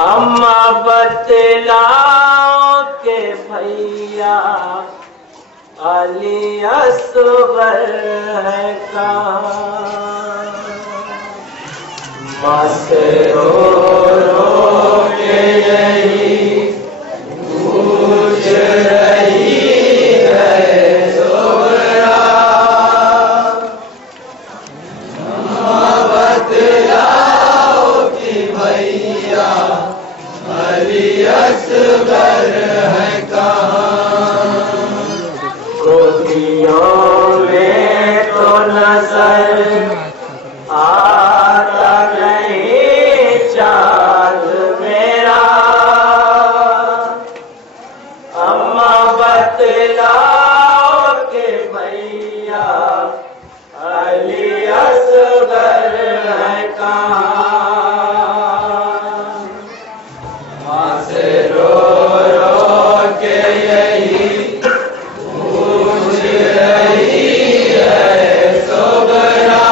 اما بتلاؤ کہ بھیا علی اصغر ہے کہاں، ماں سے رو رو کے یہی پوچھ رہی ہے زہرا، اما بتلاؤ کہ بھیا علی اصغر ہے کہاں، گودیوں میں تو نظر آتا نہیں چاند میرا، اما بتلاؤ کہ بھیا علی اصغر ہے کہاں، ماں سے رو رو کے یہی پوچھ رہی ہے صغرا،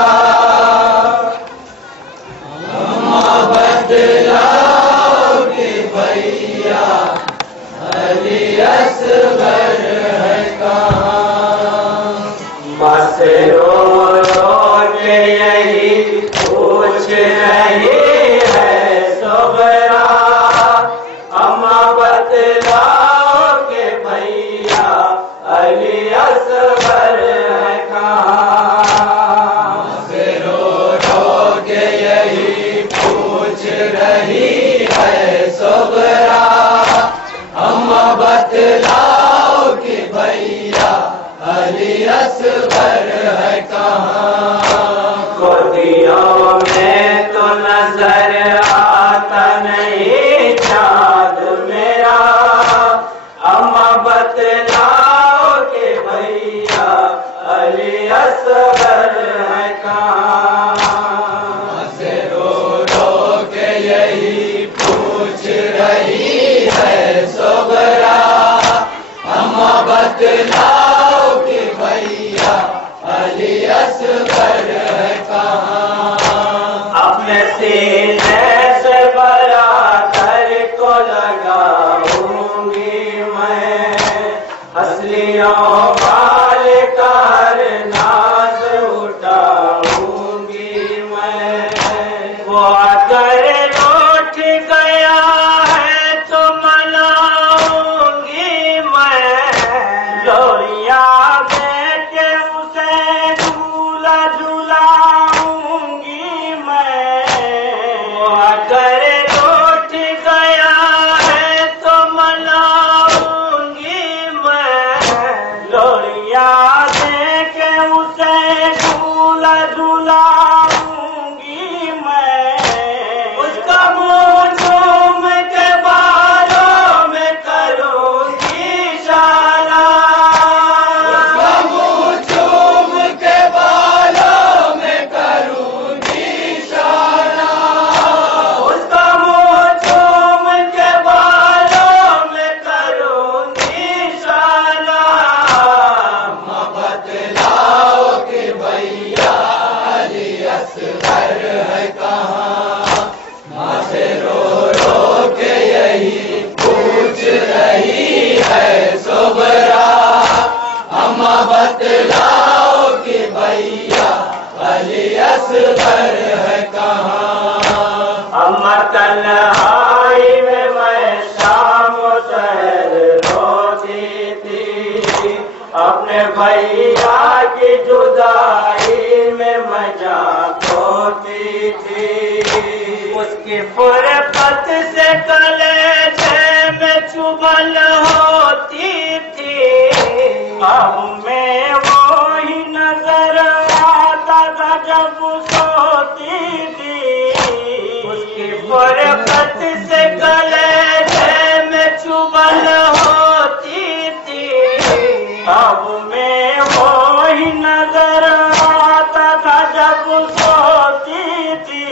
اما بتلاؤ کہ بھیا علی اصغر ہے کہاں، ماں سے رو رو کے یہی پوچھ رہی ہے صغرا، اما بتلاؤ کہ بھیا علی اصغر ہے کہاں، ماں سے رو رو کے یہی پوچھ رہی ہے صغرا، اما بتلاؤ کہ بھیا علی اصغر ہے کہاں، گودیوں میں تو نظر آتا نہیں چاند میرا، اما بتلاؤ کہ بھیا علی اصغر ہے کہاں، ماں سے رو رو کے یہی پوچھ رہی ہے صغرا، اما بتلاؤ کہ بھیا علی اصغر ہے کہاں، اپنے سینے سے بڑا گھر کو لگاؤں گی میں، ہنسلیوں وال کر ناز اٹھاؤں گی میں، وہ اگر لوٹ گیا ہے تو مناؤں گی میں، لوریاں دے کے اسے جھولا جھولاؤں گی میں، وہ اگر لوٹ گیا ہے تو مناؤں گی میں، لوریاں دے کے اسے جھولا جھولاؤں گی میں، اس کا منہ چوم کے بالوں میں کروں گی اشارہ، اس کا منہ چوم کے بالوں میں کروں گی اشارہ، اس کا منہ چوم کے بالوں میں کروں گی اشارہ، اما بتلاؤ کہ بھیا علی اصغر ہے کہاں، ماں سے رو رو کے یہی پوچھ رہی ہے صغرا، اما بتلاؤ کہ بھیا علی اصغر ہے کہاں، اما تنہائی میں شام و سحر روتی تھی، اپنے بھیا کی جدائی میں جان کھوتی تھی، اس کی فرقت سے کلیجے میں چبھن ہوتی تھی، میں وہی نظر آتا تھا جب سوتی تھی، اس کی فرقت سے کلیجے میں چبھن ہوتی تھی، میں وہی نظر آتا تھا جب سوتی تھی،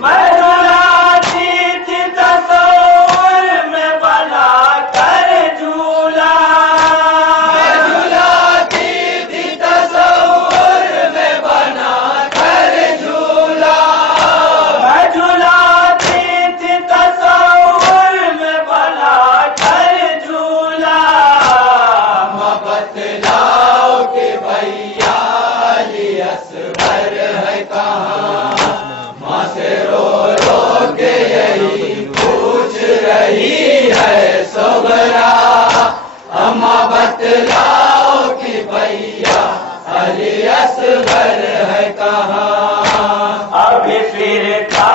میں جلاتی تھی تصور میں بنا کر جھولا، میں جلاتی تھی تصور میں بنا کر جھولا، میں جلاتی تھی تصور کہاں ابھی پھرتا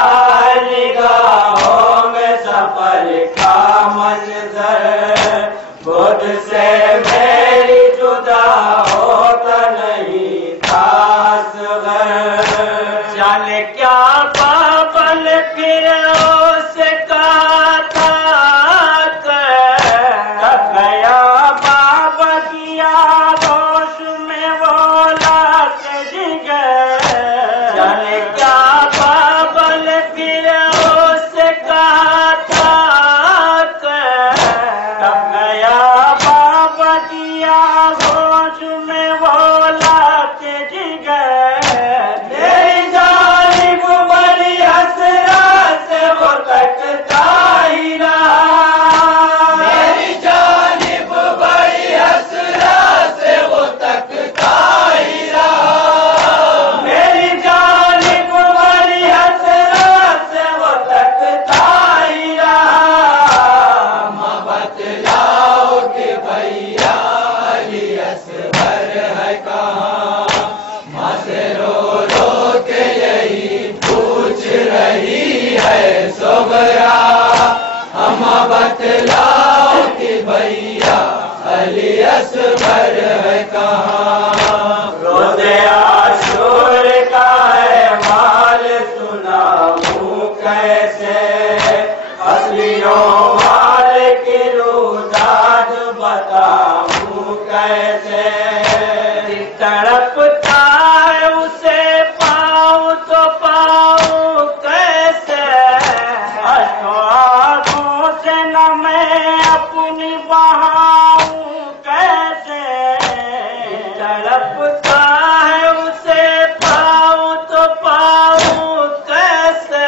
نگاہوں میں سفر کا منظر خود سے میری جدا ہوتا نہیں تھا اصغر جانے کیا پاگل پھر اس کا بتلاؤ کہ بھیا علی اصغر ہے کہاں روزے عاشور کا ہے مال سناؤں کیسے اصلیوں مال کی روداد بتاؤں کیسے تڑپتا ہے اسے پاؤں تو پاؤں کیسے میں اپنی بہاؤں کیسے تڑپتا ہے اسے پاؤں تو پاؤں کیسے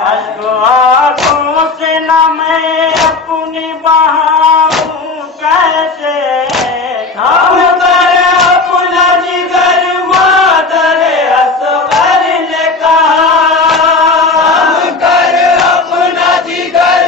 آنکھوں سے نہ میں اپنی بہاؤں کیسے ہم کر اپنا جگر مادر اصغر نے کہا ہم کر اپنا جگر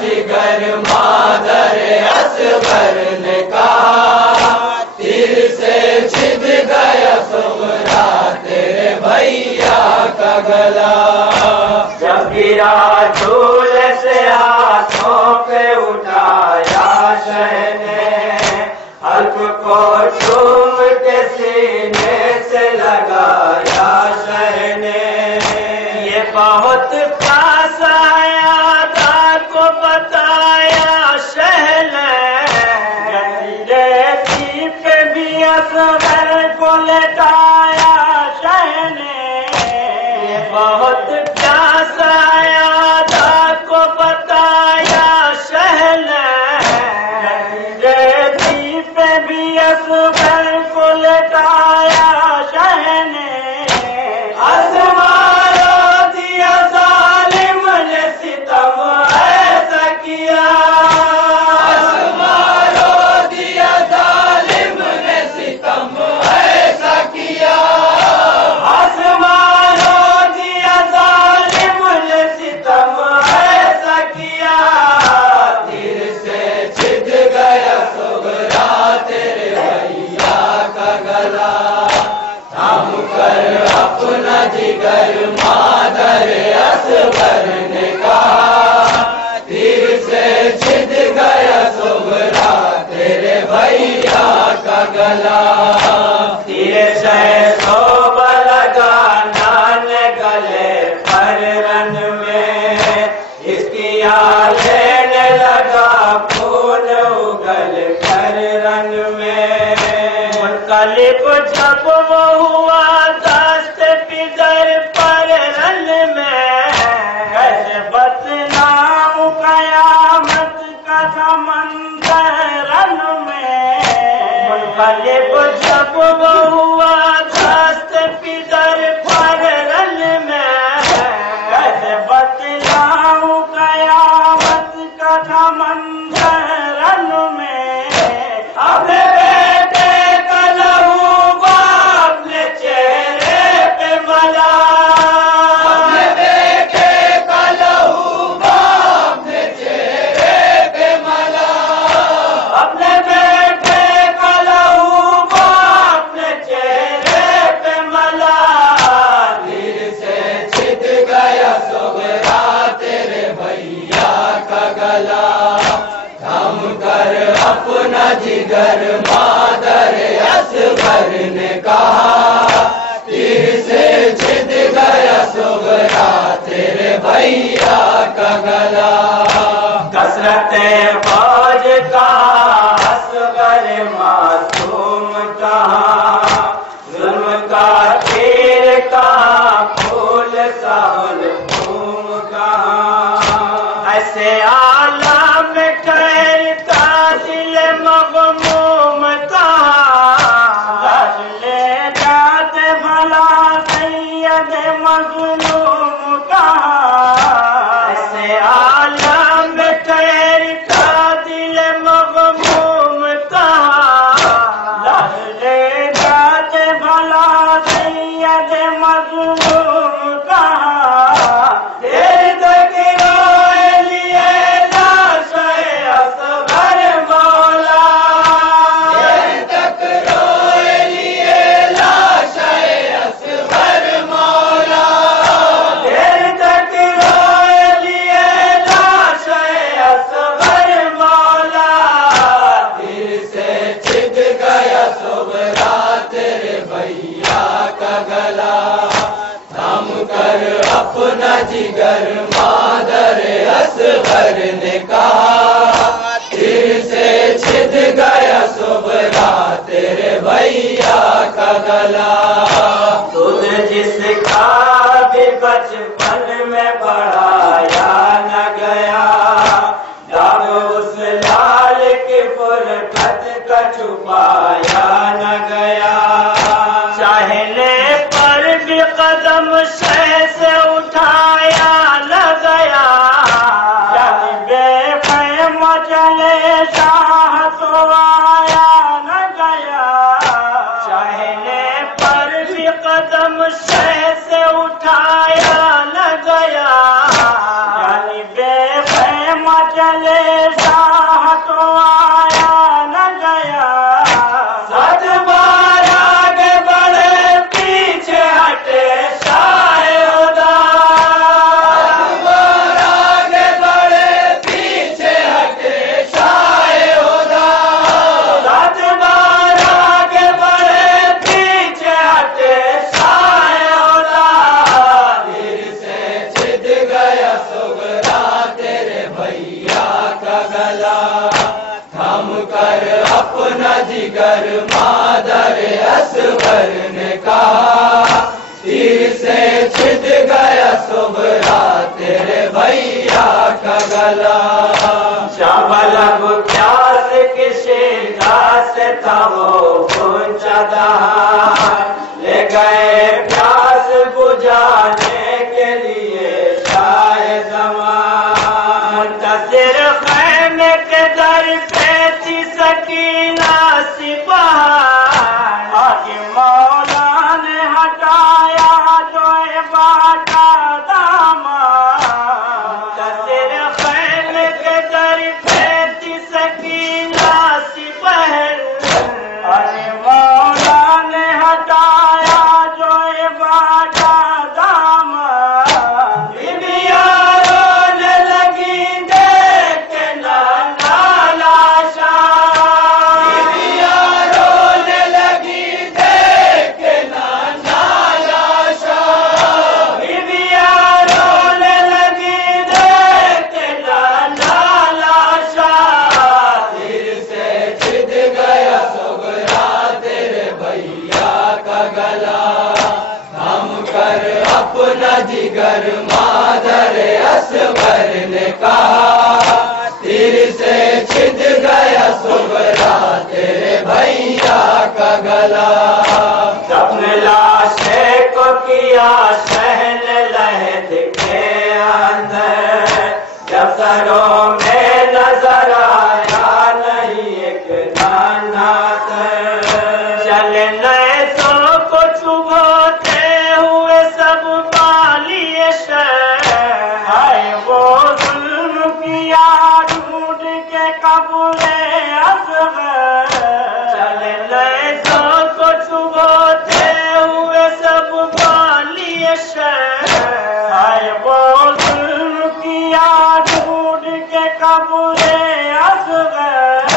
جگر مادر اصغر نے کہا تیر سے چھد گیا سغرا تیرے بھیا کا گلا جب گرا دھول سے ہاتھوں پہ اٹھایا شہ نے حلق کو چوم کے سینے سے لگایا شہ نے یہ بہت پاس آیا کو بتایا شہل گندی پہ بھی اصغر کو لٹایا شہ نے بہت پیاس آیا تھا کو بتایا شہل گندی پہ بھی اصغر کو لٹایا شہ نے جگر مادر اصغر نے کہا تیر سے چھد گیا سغرا تیرے بھیا کا گلا تیر سے سوب لگا نان گلے پر رن میں اس کی لینے لگا خون اگل کر رن میں منقلب جب وہ ہوا دست پدر پر رن میں کیسے بتلاؤں قیامت کا سمندر رن میں منقلب جب وہ ہوا دست پدر پر رن میں کیسے بتلاؤں قیامت کا سمندر رن میں اپنا جگر مادر اصغر نے کہا، تیر سے چھد گیا صغرا تیرے بھیا کا گلا۔ کثرت فوج کا اصغر معصوم کہاں، ظلم کا تیر کہاں، پھول سا الفوم کہاں، ایسے عالم خیر کا دل مغموم کہاں، لے جاتے بھلا سید مظلوم کہاں، ایسے عالم خیر کا دل مغموم کہاں، لے جاتے بھلا سید مظلوم کہاں، دیر تک روئے لیے لاش اصغر مولا، دیر تک روئے لیے لاش اصغر مولا، دیر تک روئے لیے لاش اصغر مولا، تیر سے چھد گیا صغرا تیرے بھیا کا گلا، تھام کر اپنا جگر مادر اصغر نے کہا، تیر سے چھد گیا صغرا تیرے بھیا کا گلا۔ دودھ جس کا بھی بچپن میں بڑھایا نہ گیا، داغ اس لال کی فرقت کا چھپایا نہ گیا، چاہنے پر بھی قدم شہ سے اٹھایا نہ گیا، جب بے خیمہ چلے شاہ تو آیا نہ گیا، چاہنے پر بھی قدم شہ سے اٹھایا نہ گیا، یعنی بے خیمہ چلے شاہ تو آیا نہ گیا، سچ بار آگے بڑھے پیچھے ہٹے شاہ خدا، بار آگے بڑھے پیچھے ہٹے شاہ خدا، سچ بار آگے بڑھے پیچھے ہٹے شاہ خدا، تیر سے چھد گیا صغرا تیرے بھیا کا گلا، تھام کر اپنا جگر مادر اصغر نے کہا، تیر سے چھد گیا صغرا تیرے بھیا کا گلا۔ شبلب پیاس کی شدت سے تھا وہ پہنچا دہا، لے گئے پیاس بجھانے کے لیے شاہ زمان، منتظر خیمے کے در پہ تھی سکینہ سپاہی، آگے مولا نے ہٹایا جو باٹا دامان، منتظر خیمے کے در پہ تھی سکینہ سپاہی، ارے مولا نے ہٹایا جو باٹا دامان، بیبیاں رونے لگی دیکھ کے نانا لاشا، بیویاں رونے لگی دیکھ کے نانا لاشا، بیبیاں رونے لگی دیکھ کے نانا لاشا، تیر سے چھد گیا صغرا تیرے بھیا کا گلا، تھام کر اپنا جگر مادر اصغر نے کہا، تیر سے چھد گیا صغرا تیرے بھیا کا گلا۔ دفن لاشے کو کیا شہن لہد کے اندر، جب سروں میں نظر آیا نہیں ایک نانا سر، چلنے سو کو چبھوتے ہوئے سب بالی شہر، ہائے وہ ظلم کیا ڈھونڈ کے قبر اصغر، چلنے سو کو چبھوتے ہوئے سب بالی شہر، ہائے وہ ظلم کیا ڈھونڈ کے قبر اصغر،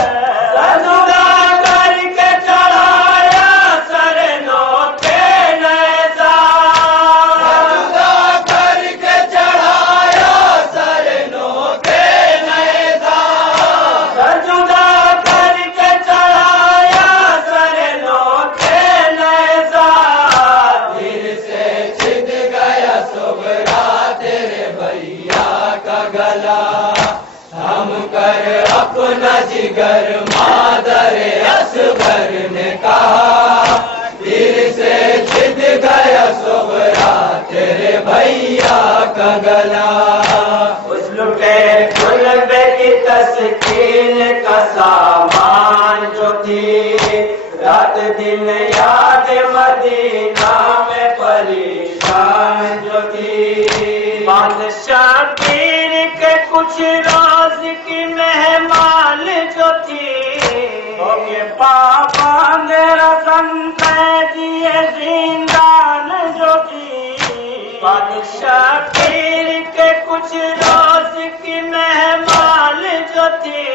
کہا دل سے چھد گیا صغرا تیرے بھیا کا گلا اس لٹے قلبے کی تسکین کا سامان جو تھی رات دن یاد مدینہ میں پریشان جو تھی بادشاہ پیر کے کچھ راز کی مہمان جو تھی کہ پابند رسم قیدیے زندان جو تھی بادشاہ پیر کے کچھ راز کی مہمان جو تھی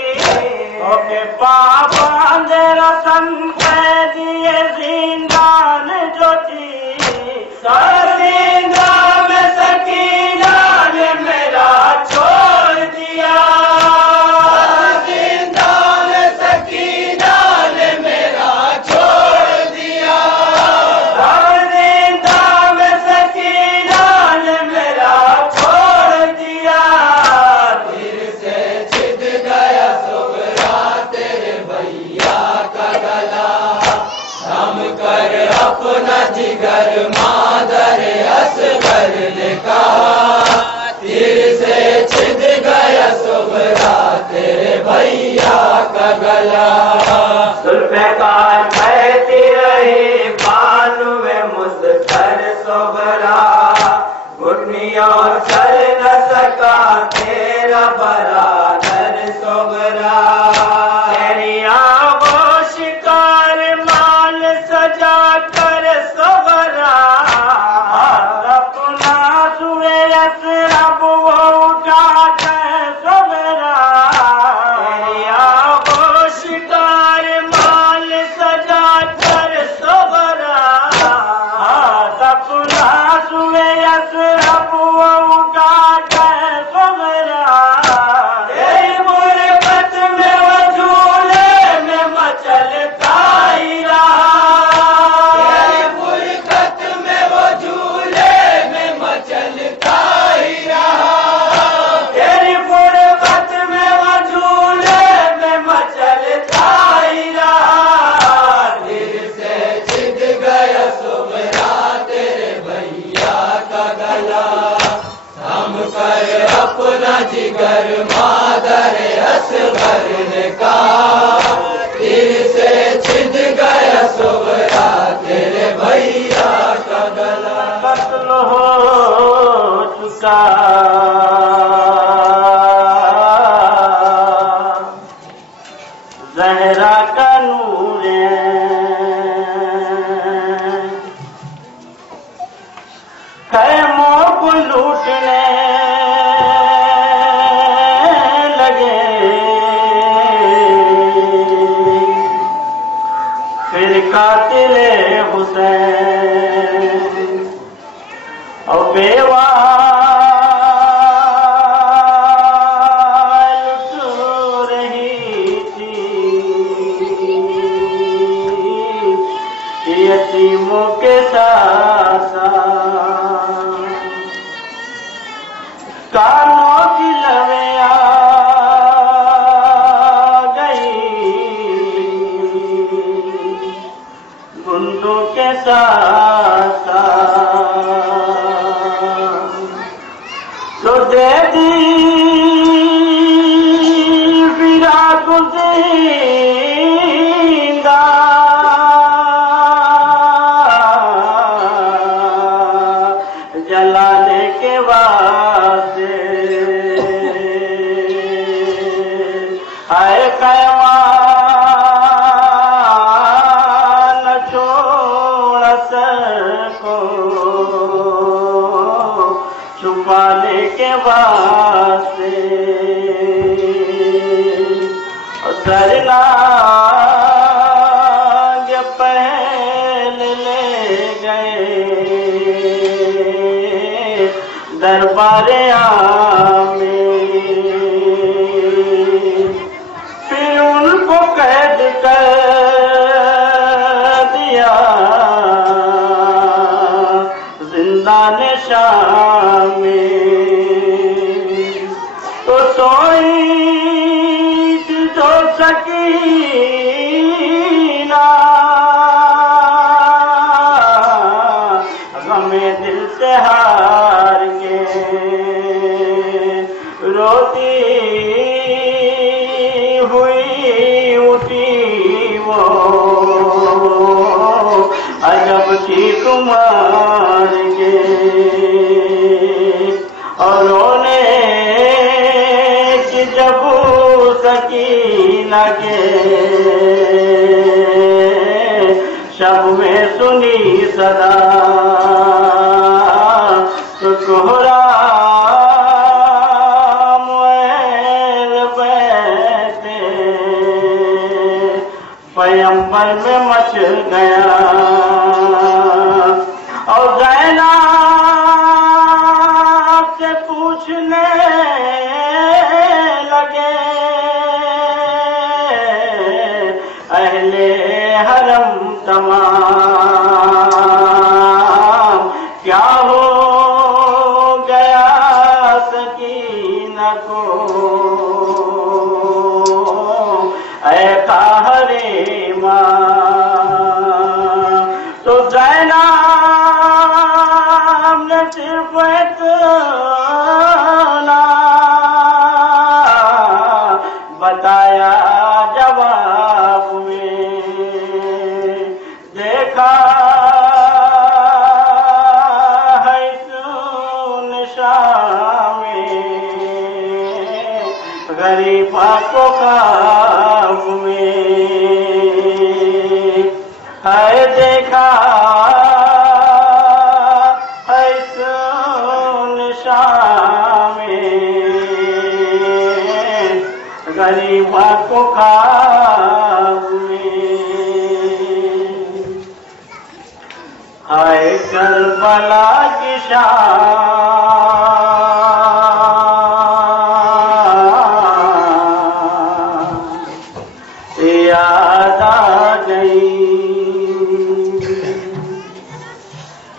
کہ پابند رسم قیدیے زندان جو تھی سرزندہ میں سکینہ نے میرا چھوڑ دیا زندہ میں سکینہ نے میرا چھوڑ دیا سرزندہ میں سکینہ نے میرا چھوڑ دیا دل سے چھد گیا صغرا تیرے بھیا کا گلا تھم کر اپنا جگر مادر اصغر نے کہا دل سے چھد گیا صغرا تیرے بھیا کا گلا ذوالفقار بہتی رہی بانوے مضطر صغرا گھٹنی اور چل نہ سکا تیرا برادر صغرا تیری آغوش کار مال سجا کر صغرا اپنا سوئے اسرب وہ اٹھا کر صغرا تیری آغوش کار مال سجا کر صغرا اپنا سوئے اسرب وہ اٹھا کر صغرا تیری غربت میں وہ جھولے میں مچلتا ہی رہا تیری فرقت میں وہ جھولے میں مچلتا ہی رہا تیری غربت میں وہ جھولے میں مچلتا ہی رہا دل سے چھد گیا صغرا تیرے بھیا کا گلا تھم کر اپنا جگر مادر اصغر نے کہا دل سے چھد گیا صغرا تیرے بھیا کا گلا قتل ہو چکا زہرا کا نور خیموں کو لوٹنے لگے پھر قاتل حسین اور بیوہ لٹ رہی تھی یتیموں کے ساتھ ساتھ کانوں کی لویں آ گئی گندوں کے ساتھ ساتھ تو دے دی فراق زندہ جلانے کے واسطے ہائے خیمہ نہ چھوڑ سکو چھپانے کے واسطے سرناگ پہن لے گئے دربار میں پھر ان کو قید کر دیا زندان شام میں تو سوئی تھی جو سکینہ چیخ مار کے اور رونے کی جب سکینہ کے شب میں سنی صدا تو کوہرام بیٹھے پیمبر میں مچ گیا اور زینب سے پوچھنے لگے اہل حرم تمام کیا ہو گیا سکینہ کو اے قاہر ماں تو زینب نے صرف اتنا بتایا جواب میں دیکھا ہے نشان میں غریبہ کو خواب میں ہے دیکھا ہے نشان میں غریبہ کو خواب میں آئے کربلا کی شان یاد آ گئی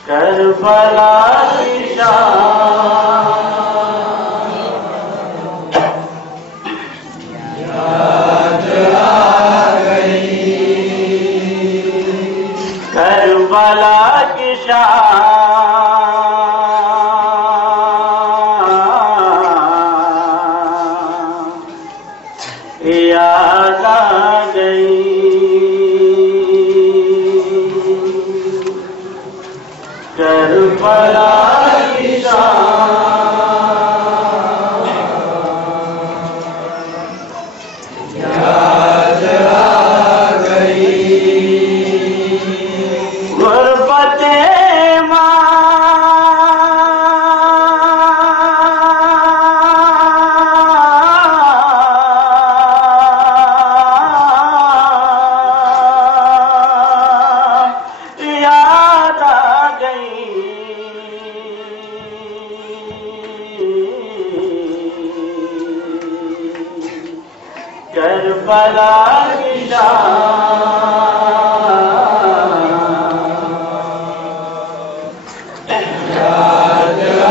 کربلا کی شان یاد آ گئی کربلا کی شان یاد آ گئی کربلا کی شان یاد آ گئی غربت یاد آ گئی کربلا کی شان یاد آ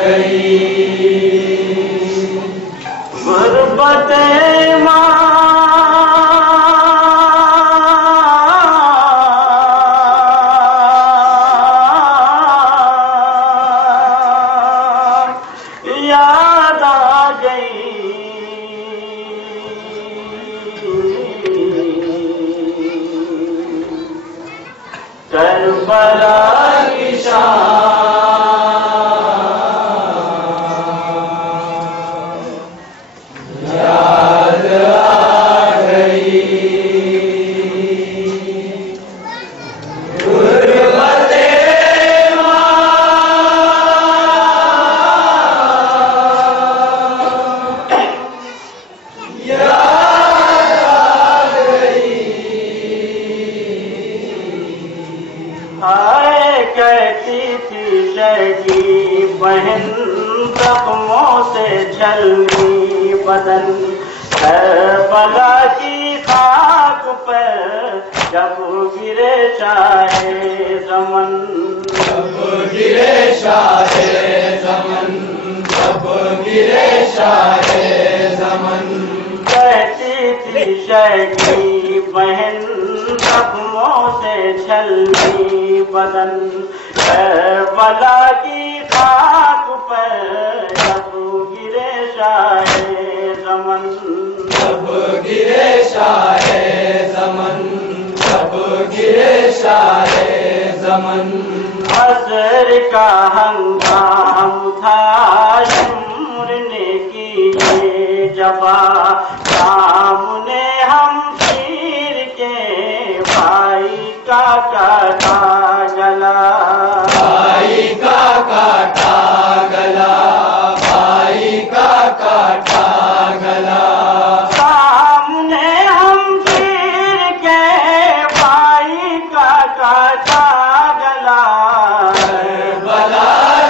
گئی غربت یاد آ گئی کربلا کی شان یاد آ گئی غربت یاد آ گئی آئے کہتی تھی شہدی بہن زخموں سے جھلنی بدن کربلا کی خاک پر جب گرے شاہ زمن جب گرے شاہ زمن جب گرے شاہ زمن کہتی تھی شہدی بہن زخموں سے چھلنی بدن کربلا کی خاک پر جب گرے شاہ زمن جب گرے شاہ زمن جب گرے شاہ زمن عصر کا ہنگام تھا شمر نے کی یہ جفا سامنے ہم شیر کے بھائی کا کاٹا گلا بھائی کا کاٹا گلا بھائی کا کاٹا گلا سامنے ہم شیر کے بھائی کا کاٹا گلا بلا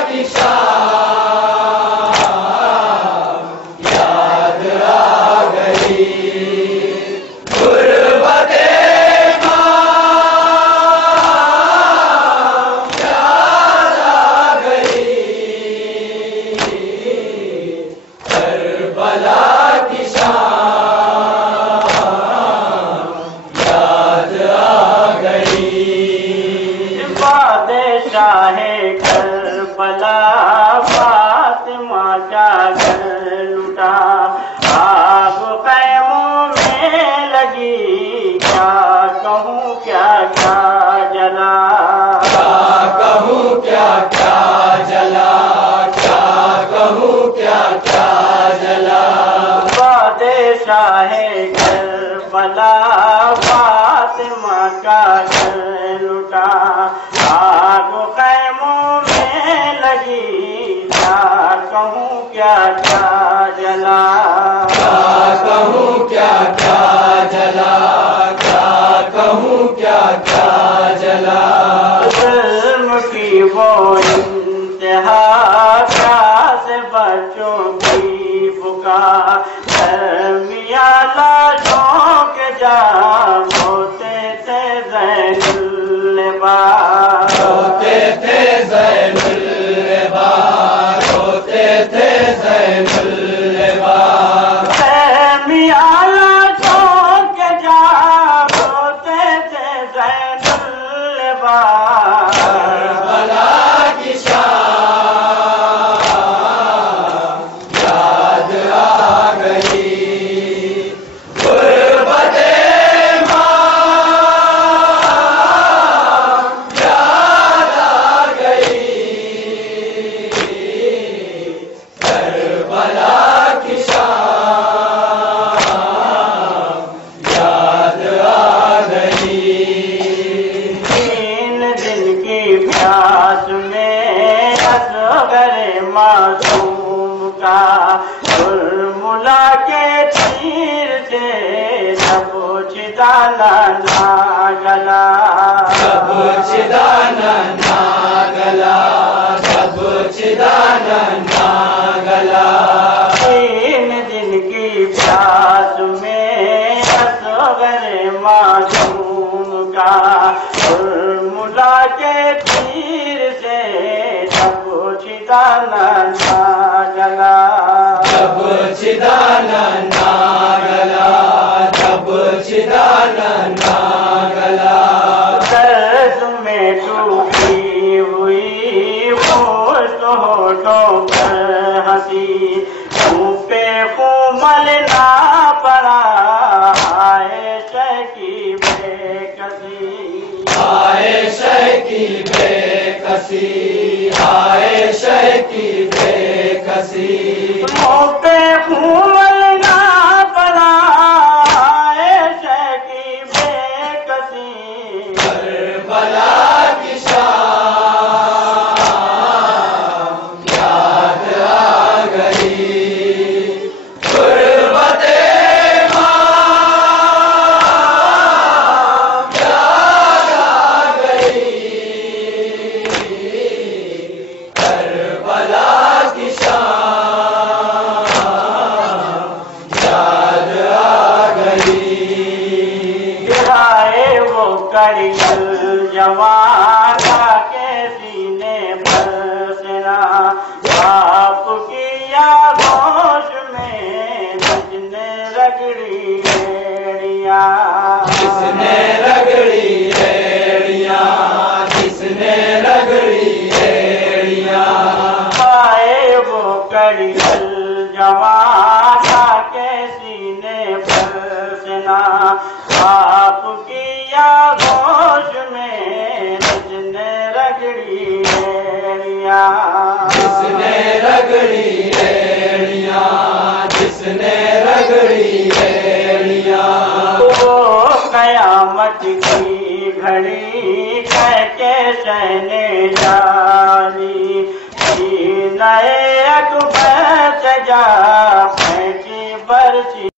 کی شام یاد آ گئی غربت ماں یاد آ گئی کربلا کی شام یاد آ گئی بادشاہ کربلا فاطمہ کا گھر لٹا آگ خیموں میں لگی کیا کہوں کیا کیا جلا کیا کہوں کیا کیا جلا کیا کہوں کیا کیا جلا بادشاہ کربلا فاطمہ کا گھر لٹا آگ خیموں میں لگی کیا کہوں کیا کیا جلا کیا کہوں کیا کیا جلا کیا کہوں کیا کیا جلا ظلم کی وہ انتہا پیاس بچوں کی پکار درمیان لاشوں کے جام ہوتے تھے زین اللباس ہوتے تھے زین اللباس ہوتے تھے زین اللباس درمیان لاشوں کے جام ہوتے تھے زین اللباس کربلا کی شام یاد آ گئی غربت ماں یاد آ گئی کربلا کی شام یاد آ گئی تین دن کی پیاس میں اصغر معصوم کا ملا کے تیر سے سب چھدانا نہ گلا سب چھدانا نہ گلا سب چھدانا نہ گلا تین دن کی پیاس میں اصغر معصوم کا ملا کے تیر سے سب چھدانا نہ گلا سب چھدانا نہ گلا سب چھدانا نہ گلا درد میں ڈوبی ہوئی پوست ہوٹوں پر ہنسی منہ پہ خون ملنا پڑا عائشہ کی بے کسی عائشہ کی بے کسی عائشہ کی بے کسی منہ پہ خون ملنا پڑا عائشہ کی بے کسی کربلا کی شام یاد آ گئی غربت ماں یاد آ گئی کربلا کی شام یاد آ گئی گرائے وہ کریل جوان کے سینے پر سنا باپ کی یادوش میں سجنے رگڑی ایڑیاں جس نے رگڑی ایڑیاں جس نے رگڑی ایڑیاں آئے وہ کریل جوان کے سینے پر سنا باپ کی یادوش میں سجنے رگڑی ایڑیاں جس نے رگڑی ایڑیاں وہ قیامت کی گھڑی کہہ کے سہنے جانی سینہ اکبر سے جا پھینکی برسی